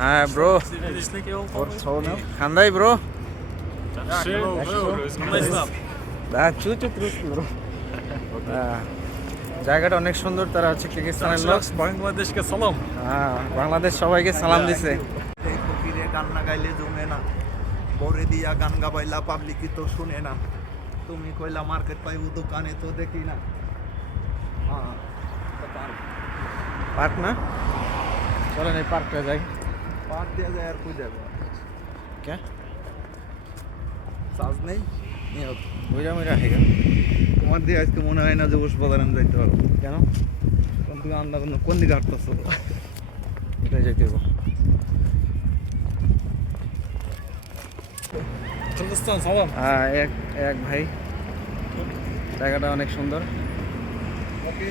bro. Qanday bro? bro. জায়গাটা অনেক সুন্দর। তারা হচ্ছে কিরগিজস্তানের লোক। বাংলাদেশকে সালাম। হ্যাঁ, বাংলাদেশ সবাইকে সালাম দিছে। এই ফকিরে গান না গাইলে জমে না, বরে দিয়া গান গাবাইলা পাবলিকই তো শুনে না, তুমি কইলা মার্কেট পাইব দোকানে তো দেখি না। হ্যাঁ, পার্ক না, চলেন এই পার্কটা যাই। পার দিয়া যায় আর কই যাবে? কে চার্জ নেই নিয়ত। বুঝা মুই রাখি তোমার দিয়ে আজকে মনে হয় না যে উসবাজারে আমি যাইতে পারবো। কেন? কোন দিকে আন্দাজ, কোন দিকে হাঁটতেছো? এটাই যাইতে হইব। কিরগিজস্তান সালাম। হ্যাঁ, এক এক ভাই, জায়গাটা অনেক সুন্দর। ওকে।